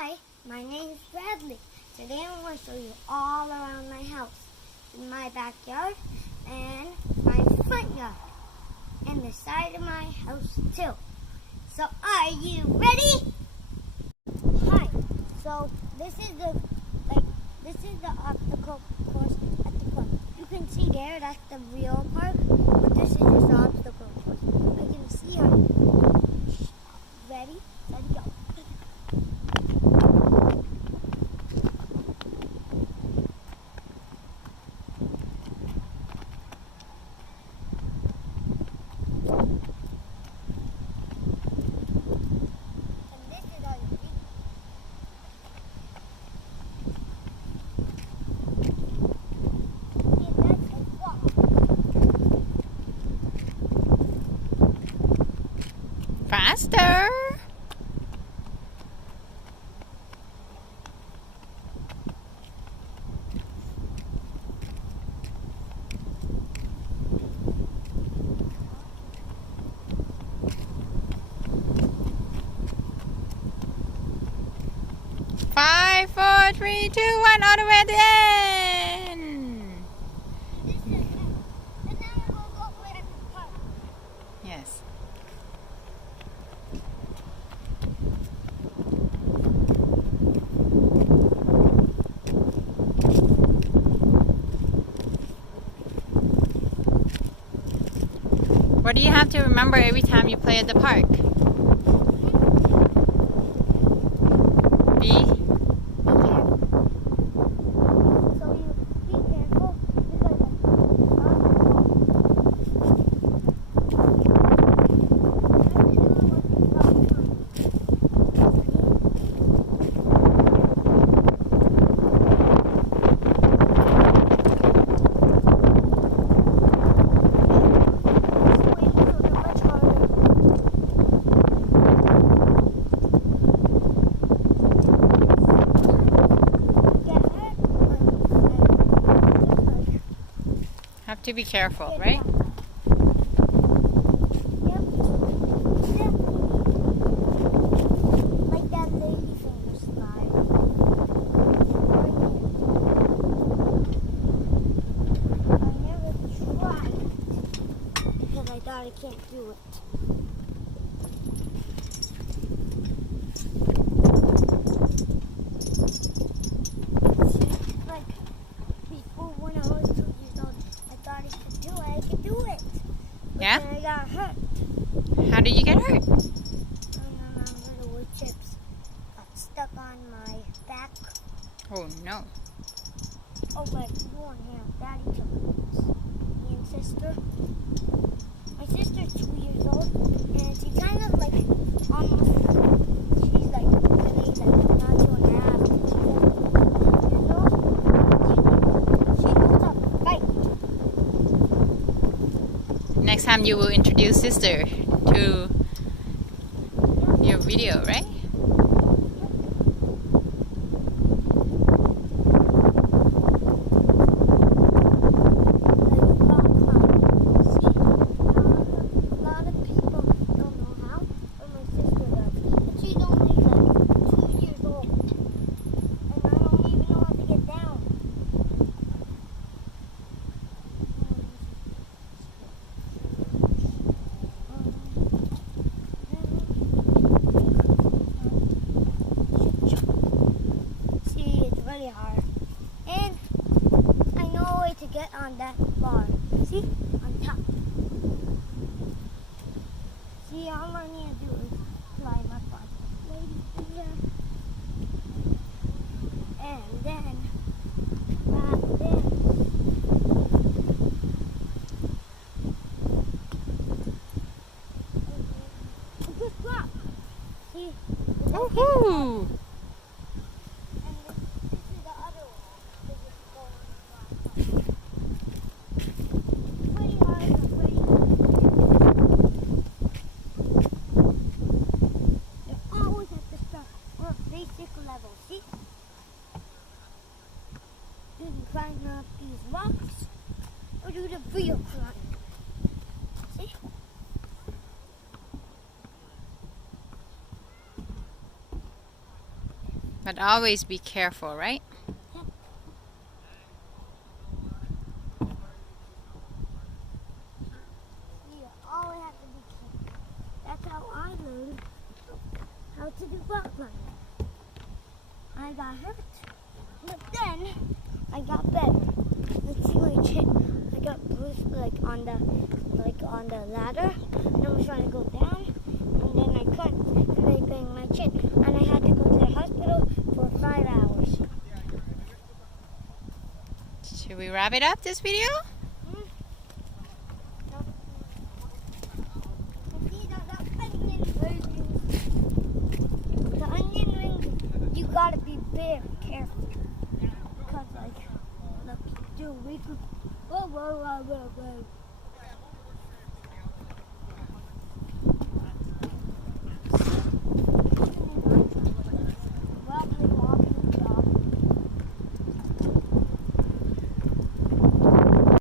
Hi, my name is Bradley. Today I'm going to show you all around my house, in my backyard and my front yard, and the side of my house too. So are you ready? Hi. So this is the obstacle course at the park. You can see there, that's the real park, but this is just the obstacle course. I can see her. Ready? Let's go. Faster! Five, four, three, two, one, all the way at the end! Yes. What do you have to remember every time you play at the park? Be careful. So you be careful because have to be careful, right? Yep. Like that lady from the slide. I never tried it because I thought I can't do it. Like before when I was 2 years old, I thought I could do it. But Yeah? then I got hurt. How did you get hurt? I remember the wood chips got stuck on my back. Oh no. Oh, but you weren't here. Daddy took it. Me and sister. My sister's 2 years old, and she's kind of like almost. She's like really like not 2.5. She's 7 years old. She knows how to fight. Next time you will introduce sister to your video, right? Really hard, and I know a way to get on that bar. See, on top. See, all I need to do is climb up on lady here, and then grab this. Just drop. See? Woohoo! Level, see? You can climb up these rocks or do the real climb. See? But always be careful, right? You always have to be careful. That's how I learned how to do rock climbing. I got hurt, but then I got better. Let's see my chin. I got bruised on the ladder, and I was trying to go down, and then I couldn't, and they banged my chin, and I had to go to the hospital for 5 hours. Should we wrap it up, this video? No. These are the onion rings. The onion rings, you gotta be very careful. Because, look, we could. Whoa.